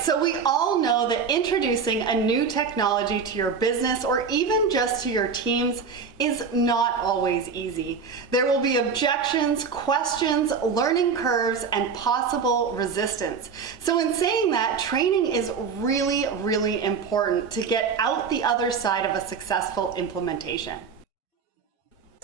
So we all know that introducing a new technology to your business or even just to your teams is not always easy. There will be objections, questions, learning curves, and possible resistance. So in saying that, training is really, really important to get out the other side of a successful implementation.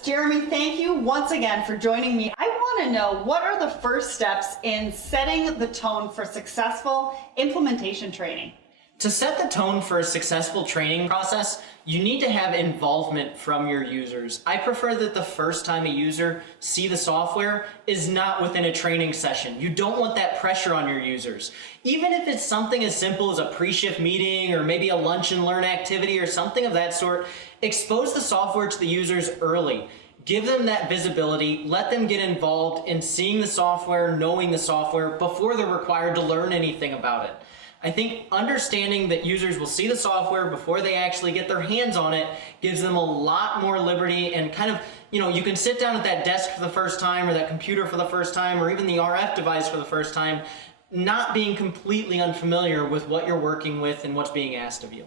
Jeremy, thank you once again for joining me. I want to know, what are the first steps in setting the tone for successful implementation training? To set the tone for a successful training process, you need to have involvement from your users. I prefer that the first time a user see the software is not within a training session. You don't want that pressure on your users. Even if it's something as simple as a pre-shift meeting or maybe a lunch and learn activity or something of that sort, expose the software to the users early. Give them that visibility, let them get involved in seeing the software, knowing the software before they're required to learn anything about it. I think understanding that users will see the software before they actually get their hands on it gives them a lot more liberty and kind of, you can sit down at that desk for the first time or that computer for the first time or even the RF device for the first time, not being completely unfamiliar with what you're working with and what's being asked of you.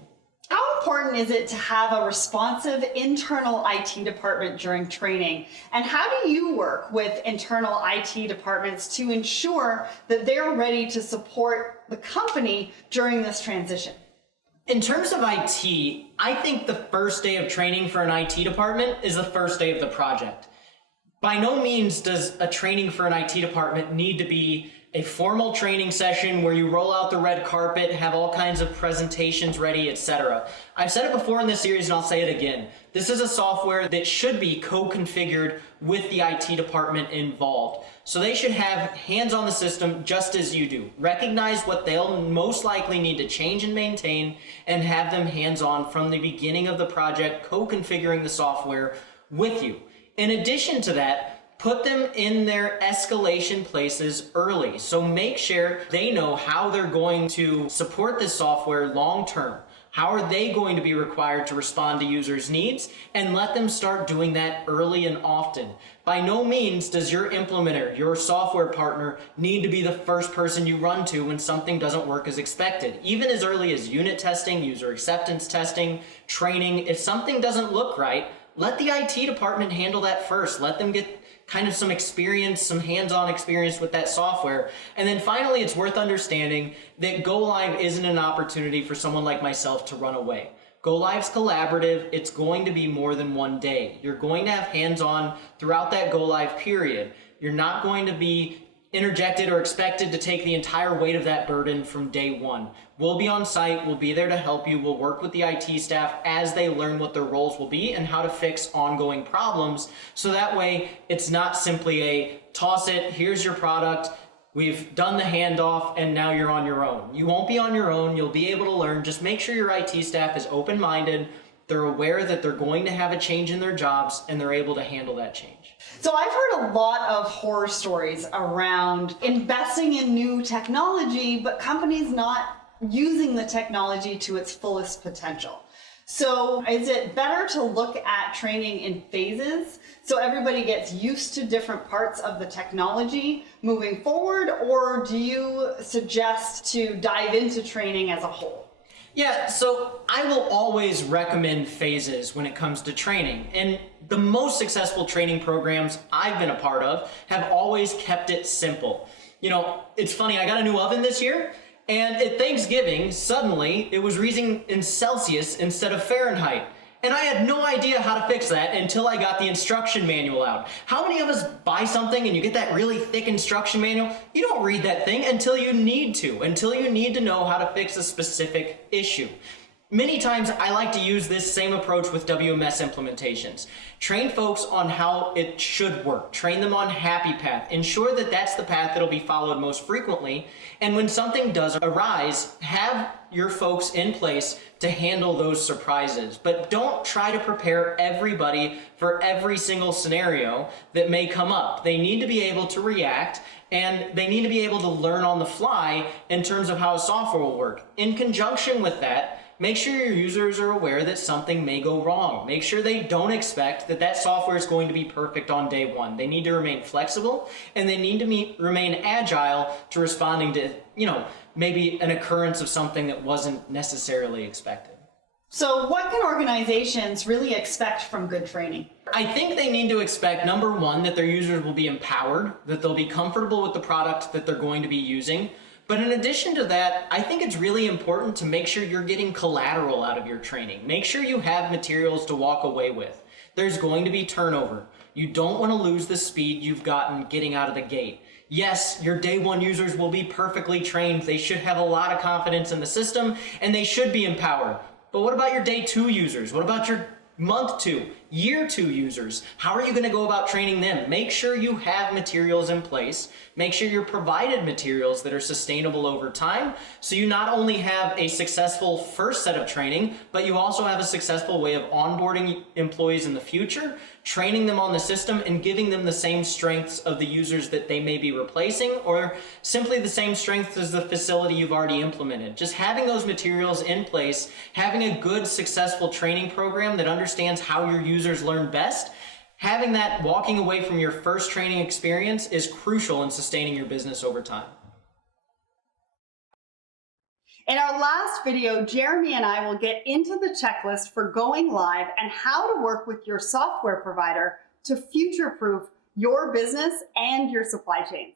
How important is it to have a responsive internal IT department during training? And how do you work with internal IT departments to ensure that they're ready to support the company during this transition? In terms of IT, I think the first day of training for an IT department is the first day of the project. By no means does a training for an IT department need to be a formal training session where you roll out the red carpet, have all kinds of presentations ready, etc. I've said it before in this series and I'll say it again. This is a software that should be co-configured with the IT department involved. So they should have hands on the system just as you do. Recognize what they'll most likely need to change and maintain and have them hands on from the beginning of the project, co-configuring the software with you. In addition to that, put them in their escalation places early. So make sure they know how they're going to support this software long term. How are they going to be required to respond to users' needs? And let them start doing that early and often. By no means does your implementer, your software partner, need to be the first person you run to when something doesn't work as expected. Even as early as unit testing, user acceptance testing, training, if something doesn't look right, let the IT department handle that first. Let them get kind of some experience, some hands-on experience with that software. And then finally, it's worth understanding that Go Live isn't an opportunity for someone like myself to run away. Go Live's collaborative. It's going to be more than one day. You're going to have hands-on throughout that Go Live period. You're not going to be interjected or expected to take the entire weight of that burden from day one. We'll be on site, we'll be there to help you, we'll work with the IT staff as they learn what their roles will be and how to fix ongoing problems, so that way it's not simply a toss it, here's your product, we've done the handoff and now you're on your own. You won't be on your own, you'll be able to learn. Just make sure your IT staff is open-minded, they're aware that they're going to have a change in their jobs and they're able to handle that change. So I've heard a lot of horror stories around investing in new technology, but companies not using the technology to its fullest potential. So is it better to look at training in phases so everybody gets used to different parts of the technology moving forward, or do you suggest to dive into training as a whole? Yeah, so I will always recommend phases when it comes to training. And the most successful training programs I've been a part of have always kept it simple. It's funny, I got a new oven this year, and at Thanksgiving, suddenly it was reading in Celsius instead of Fahrenheit. And I had no idea how to fix that until I got the instruction manual out. How many of us buy something and you get that really thick instruction manual? You don't read that thing until you need to know how to fix a specific issue. Many times I like to use this same approach with WMS implementations. Train folks on how it should work. Train them on happy path. Ensure that that's the path that'll be followed most frequently. And when something does arise, have your folks in place to handle those surprises. But don't try to prepare everybody for every single scenario that may come up. They need to be able to react, and they need to be able to learn on the fly in terms of how a software will work. In conjunction with that, make sure your users are aware that something may go wrong. Make sure they don't expect that that software is going to be perfect on day one. They need to remain flexible, and they need to remain agile to responding to, maybe an occurrence of something that wasn't necessarily expected. So what can organizations really expect from good training? I think they need to expect, number one, that their users will be empowered, that they'll be comfortable with the product that they're going to be using. But in addition to that, I think it's really important to make sure you're getting collateral out of your training. Make sure you have materials to walk away with. There's going to be turnover. You don't want to lose the speed you've gotten getting out of the gate. Yes, your day one users will be perfectly trained. They should have a lot of confidence in the system, and they should be empowered. But what about your day two users? What about your month two, year two users? How are you going to go about training them? Make sure you have materials in place. Make sure you're provided materials that are sustainable over time, so you not only have a successful first set of training, but you also have a successful way of onboarding employees in the future, training them on the system, and giving them the same strengths of the users that they may be replacing, or simply the same strengths as the facility you've already implemented. Just having those materials in place, having a good, successful training program that understands how your users learn best, having that walking away from your first training experience is crucial in sustaining your business over time. In our last video, Jeremy and I will get into the checklist for going live and how to work with your software provider to future-proof your business and your supply chains.